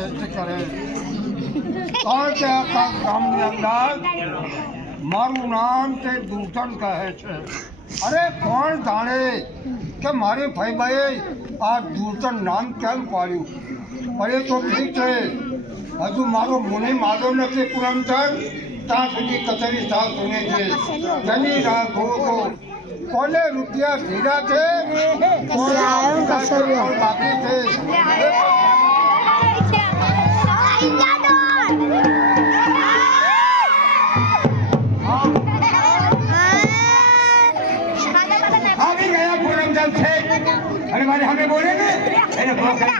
Test કરે કારણ કે આખા ગામની અંદર મારું નામ તે દૂધન કહે છે. અરે કોણ જાણે કે મારી ભાઈબાએ આ દૂધન નામ કેમ પાડ્યું? પણ એ તો ઠીક છે, હજુ મારો મુનિ માલો નથી પુરમચંદ, ત્યાં સુધી કચેરી સાફ સુને છે. જેની રાહ જોવો કોને રૂપિયા ધીરા છે, કોને બાકી છે. આવી ગયા પૂનમચંદ છે અને મારે હમે બોલે ને એને પૂનમચંદ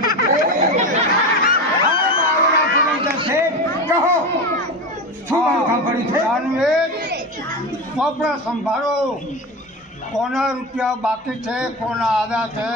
છે. કહો શું મારું કામ પડ્યું છે? જાનવેદ ચોપડા સંભાળો, કોના રૂપિયા બાકી છે, કોના આવ્યા છે.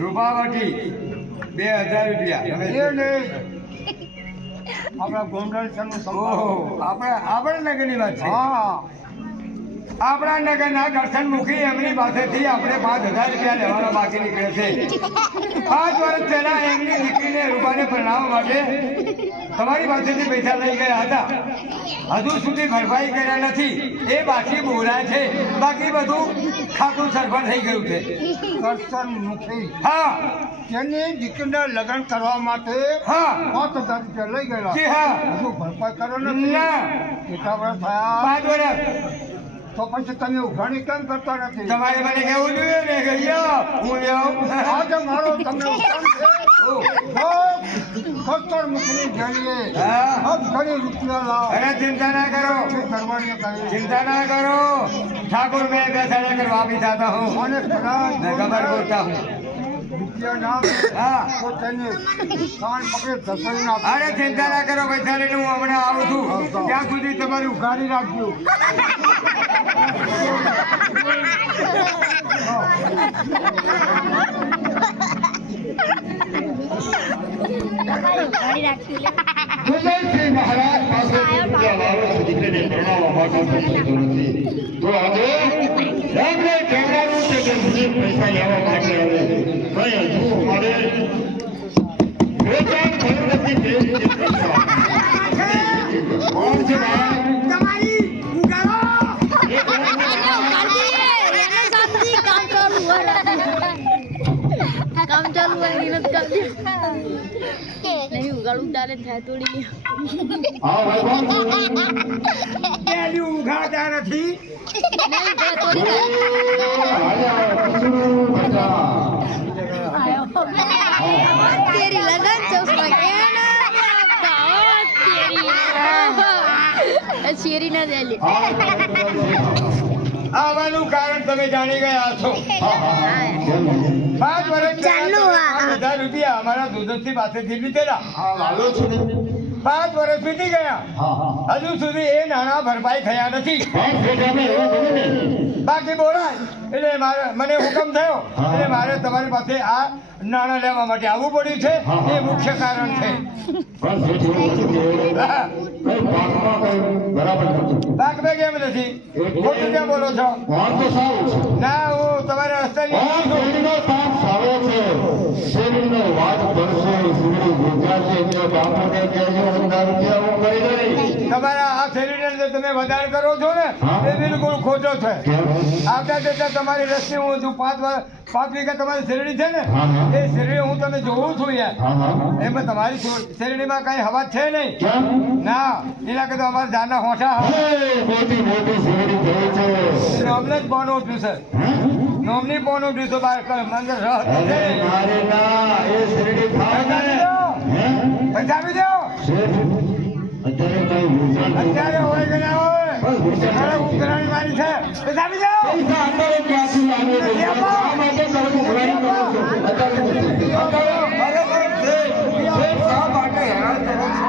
રૂપાવટી 2000 રૂપિયા આપણા ગોંડલ છે આપણા નગરની વાત છે. હા, આપણા નગરના કરશન મુખી એમની પાસેથી આપણે 5000 રૂપિયા લેવાનો બાકી નીકળે છે. 5 વર્ષ પહેલા એમની દીકરીને રૂપાને પરણાવવા માટે તમારી પાસેથી પૈસા લઈ ગયા હતા. હજુ સુધી ભરપાઈ કર્યા નથી. એ બાકી બોલાય છે, બાકી બધું ખાતું સરભર થઈ ગયું છે. કરશન મુખી હા, તેની દીકરીના લગ્ન કરવા માટે હા 5000 રૂપિયા લઈ ગયેલા. જી હા. હજુ ભરપાઈ કરો નથી. ના, કેટલા વર્ષ થયા? 5 વર્ષ. તો પછી તમે ઉઘાણી કેમ કરતા નથી? તમારે મને કેવું જોઈએ ને કે હું લેવું. આજે મારો તમને ઉત્સાહ છે. ખસ્તર મુખની જઈએ હા. ઘણી રૂપિયા લાવો. અરે ચિંતા ના કરો, કરવાની કરી चिंता ना करो. ठाकुर मैं बेचारा करवा भी चाहता हूँ, મને मैं खबर बोलता हूँ. રૂપિયા ના હા. તો તેને કાન પકડે ધસડી નાખો. અરે ચિંતા ના કરો, પૈસા લઈને હું હમણાં આવું છું. ત્યાં સુધી તમારી ઉઘાડી રાખજો. વિજયસિંહ મહારાજ પાસેથી રૂપિયા લાવો છો દીકરીને પરણાવવા માટે પૈસો નથી. તો આજે એમને કહેવાનું છે કે મને પૈસા લેવા માટે આવે કઈ હજુ અમારે વેચાણ થયું નથી. કોણ છે તમારી ઉઘાડો. काम चालू है मेहनत कर दी नहीं उगाड़ू डाले था थोड़ी હા ભાઈ કોણ પેલી ઉઘાડતા નથી. नहीं वो थोड़ी तेरी लगन चौसमा क्या ना तेरी शेरी ना दे ली આવવાનું કારણ તમે જાણી ગયા છો. 5 વર્ષ ચાલુ આ. 5000 રૂપિયા અમારા દૂધથી પાસેથી લીધેલા. હા લાલો છે ને 5 વર્ષ વીતી ગયા, હા હા હજુ સુધી એ નાણાં ભરપાઈ થયા નથી. હા ફોટાને એવા બને ને બાકી બોલાય એટલે મને હુકમ થયો એટલે મારે તમારી પાસે આ નાણાં લેવા માટે આવવું પડ્યું છે. એ મુખ્ય કારણ છે. બસ એ થોડું કઈ પાકમાં કઈ બરાબર નથી. બાક બે કેમ નથી? ખોટું કેમ બોલો છો? વાત તો સારું છે. ના, હું તમારા રસ્તાની શેરીનો તાપ સારો છે. શેરીનો વાત ભરશે, શેરી ગુજરાશે એટલે બાપુને કહેજો 1000 રૂપિયા હું કરી દઈશ. તમારા આ શેરીને અંદર તમે વધારે કરો છો ને એ બિલકુલ ખોટો છે. આવતા જતા તમારી રસ્તે હું છું 5 વીઘા તમારી શેરડી છે ને એ શેરડી હું તમે જોઉં છું યાર. હા હા એમાં તમારી શેરડીમાં કઈ હવા છે નહીં. કેમ ના, એના કરતા અમારા જાના હોઠા મોટી મોટી શેરી થઈ છે. નોમને જ બોન ઉઠ્યું છે. નોમની બોન ઉઠ્યું છે બહાર અંદર રહ છે. મારે ના એ શેરડી ખાય ને પૈસા આપી દો. અત્યારે કઈ ભૂષણ અત્યારે હોય કે ના હોય બસ ભૂષણ મારે ઉઘરાણી મારી છે. પૈસા આપી દો. પૈસા અત્યારે ક્યાંથી લાવીએ? આ માટે તમે ઉઘરાણી કરો છો. અત્યારે નથી. બરાબર છે. શા માટે હેરાન કરો છો?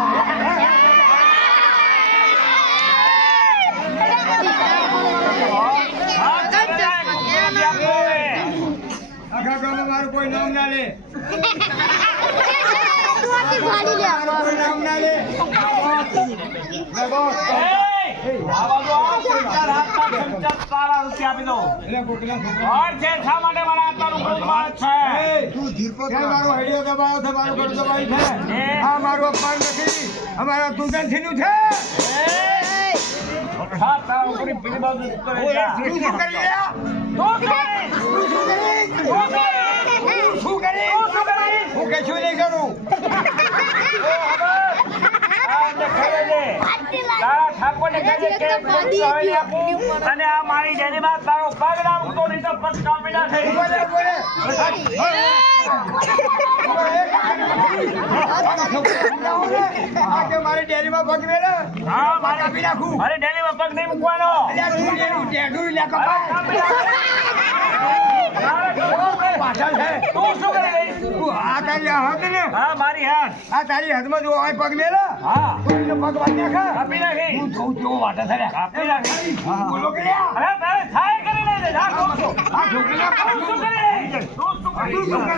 હા, તું ધીરકો કર. મારો હૈયો દબાયો છે, મારો ગળો દબાયો છે. આ મારું અપમાન નથી, અમારા તુલસીનું છે. તું શું કરી રહ્યા? શું કરી? હું કશું નહીં કરું. અને આ મારી ડેરીમાં તારો પગ ના મૂકતો નહીં તો પગ કાપી નાખે. મારી ડેરીમાં પગ મેળે. હા, મારી કાપી નાખું. મારી ડેરીમાં પગ નહીં મૂકવાનો. અલ્યા, તું ડેરું ટેઢું લે કપાય. કાપી નાખે. પાછળ છે. તું શું કરે? તું આ તારી હાથ ને, હા, મારી હાથ. આ તારી હાથમાં જો આ પગ મેળે. હા, તું એનો પગ વાળી નાખે. કાપી નાખી. હું જોઉં કેવો વાટે છે લે. કાપી નાખી. બોલો કે લ્યા. અરે તારે થાય કરી લે છે. જા કહું છું. આ છોકરીને તું શું કરી રહી છે? તું શું કરી તું શું કરે?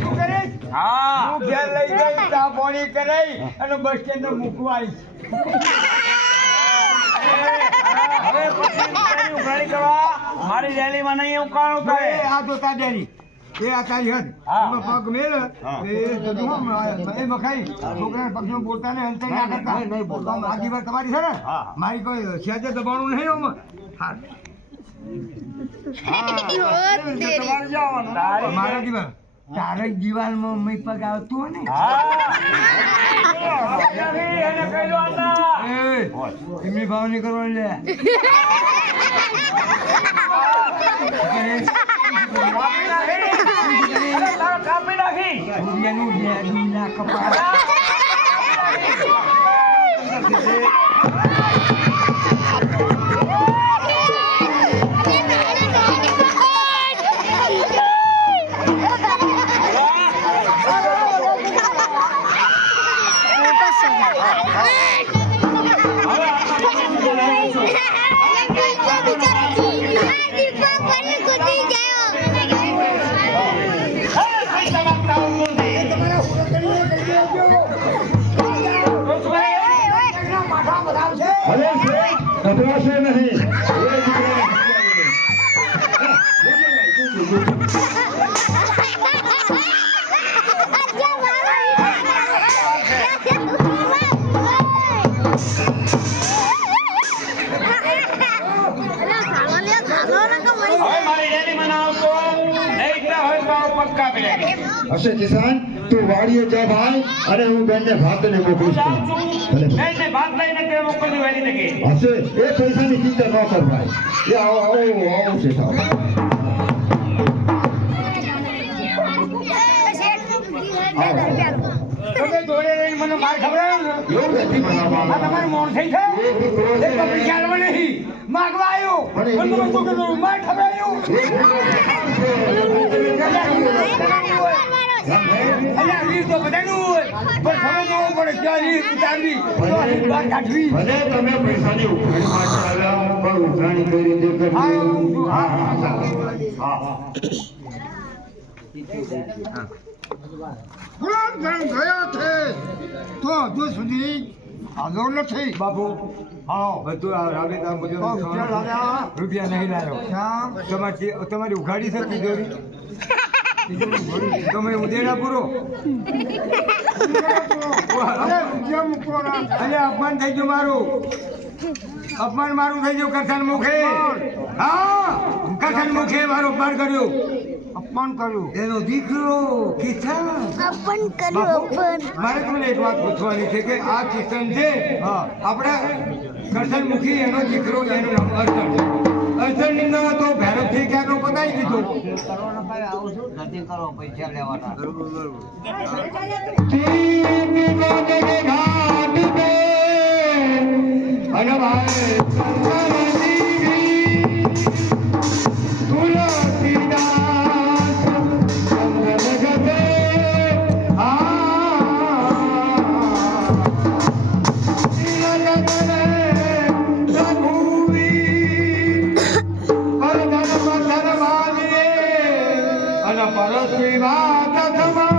શું કરીશ? હા. હું ઘેર લઈ જઈશ, ચા પાણી કરાઈ અને બસ સ્ટેન્ડ મૂકવા આવીશ. હવે પછી તારી ઉઘરાણી કરવા મારી ડેલીમાં નહીં ઉકાળું એ કરે. આ તો તાર ડેરી. એ આ તારી હદ. હા. એમાં પગ મેલ એ જતું આમ, એ મખાઈ છોકરાને પગનું બોલતા ને અંતર ના કરતા. આમ આગી વાત તમારી છે ને? મારી કોઈ સહેજે દબાણું નહીં આમાં. હા. તમારે જવાનું. તારી મારા જીવન તારે જીવનમાં મેં પગ આવતું હોય ને. હા. એને કહી દો આતા. એ, એમની ભાવ નહીં કરવાની લે. કાપી નાખી. અરે તારે કાપી નાખી. સૂર્યનું લેડું ના કપાળ. હવે ગભરાશો નહીં. એ હવે મારી ડેલીમાં ના આવતો. નહીં તો હવે તારો પગ કાપી નાખી. હશે કિસાન, તું વાડીએ જા ભાઈ, અને હું બેનને ભાતને મોકલીશ. જાઉં છું. ભલે. નહીં, નહીં, ભાત લઈને તે મોકલજો વહેલી તકે. હશે એ પૈસાની ચિંતા ન કર ભાઈ. એ આવો છે સાહેબ. તમે જોડે રહીને મને માર ખવડાવ્યો ને? એવું નથી બનાવવામાં. આ તમારી મોણ થઈ છે? એ દીકરો છે. એક તો પૈસામાં નહીં. માગવા આવ્યો. પણ એ પણ તમે શું કીધું? માર ખવડાવ્યું. અલ્યા, રીત તો બધાનું હોય. પણ સમજવું પડે ક્યાં રીત ઉતારવી, ક્યાં રીત બહાર કાઢવી. ભલે તમે પૈસાની ઉઘરાણી માટે આવ્યા, પણ ઉઘરાણી કઈ રીતે કરવી? હા, હા, હા, હા. પૂરા ધન ગયા છે તો હજુ સુધી આવ્યો નથી. બાપુ, બધું આ રાબેતા મુજબ રૂપિયા લાવ્યા? રૂપિયા નહીં લાવ્યો. શ્યામ, તમારી ઉઘાડી છે તિજોરી? તમે ઉદેડા પૂરો. અરે રૂપિયા મૂકવાના. અરે અપમાન થઈ ગયું મારું. અપમાન મારું થઈ ગયું કરશન મુખે. હા, કરશન મુખે મારું અપમાન કર્યું. અપમાન કર્યું. એનો દીકરો કિશન. મારે તમને એક વાત પૂછવાની છે કે આ કિશન છે, આપણે કરશન મુખી એનો દીકરો, એનું નામ અર્જુન. અર્જુન નો તો ભૈરવ થી ક્યાંનો પતાવી દીધો. અને ભાઈ અને પરસ્વી વાત ખમા